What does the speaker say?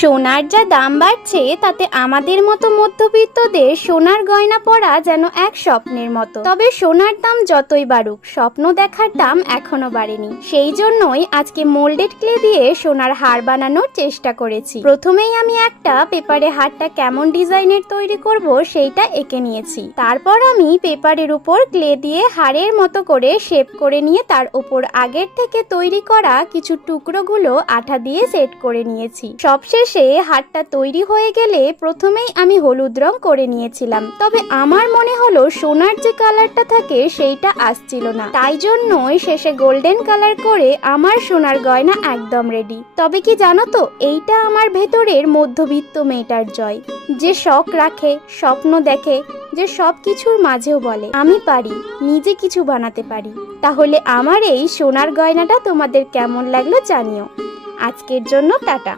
সোনার যা দাম বাড়ছে তাতে আমাদের মতো মধ্যবিত্তদের সোনার গয়না পরা যেন এক স্বপ্নের মতো। তবে সোনার দাম যতই বাড়ুক, স্বপ্ন দেখার দাম এখনো বাড়েনি। সেই জন্যই আজকে মোল্ডেড ক্লে দিয়ে সোনার হার বানানোর চেষ্টা করেছি। প্রথমেই আমি একটা পেপারে হারটা কেমন ডিজাইনের তৈরি করব সেইটা এঁকে নিয়েছি। তারপর আমি পেপারের উপর ক্লে দিয়ে হারের মতো করে শেপ করে নিয়ে তার উপর আগের থেকে তৈরি করা কিছু টুকরোগুলো আঠা দিয়ে সেট করে নিয়েছি। সবশেষে হারটা তৈরি হয়ে গেলে প্রথমেই আমি হলুদ রং করে নিয়েছিলাম, তবে আমার মনে হলো সোনার যে কালারটা থাকে সেইটা আসছিল না, তাই জন্যই শেষে গোল্ডেন কালার করে আমার সোনার গয়না একদম রেডি। তবে কি জানো তো, এইটা আমার ভেতরের মধ্যবিত্ত মেয়েটার জয়, যে শখ রাখে, স্বপ্ন দেখে, যে সব কিছুর মাঝেও বলে আমি পারি, নিজে কিছু বানাতে পারি। তাহলে আমার এই সোনার গয়নাটা তোমাদের কেমন লাগলো জানিও। আজকের জন্য টাটা।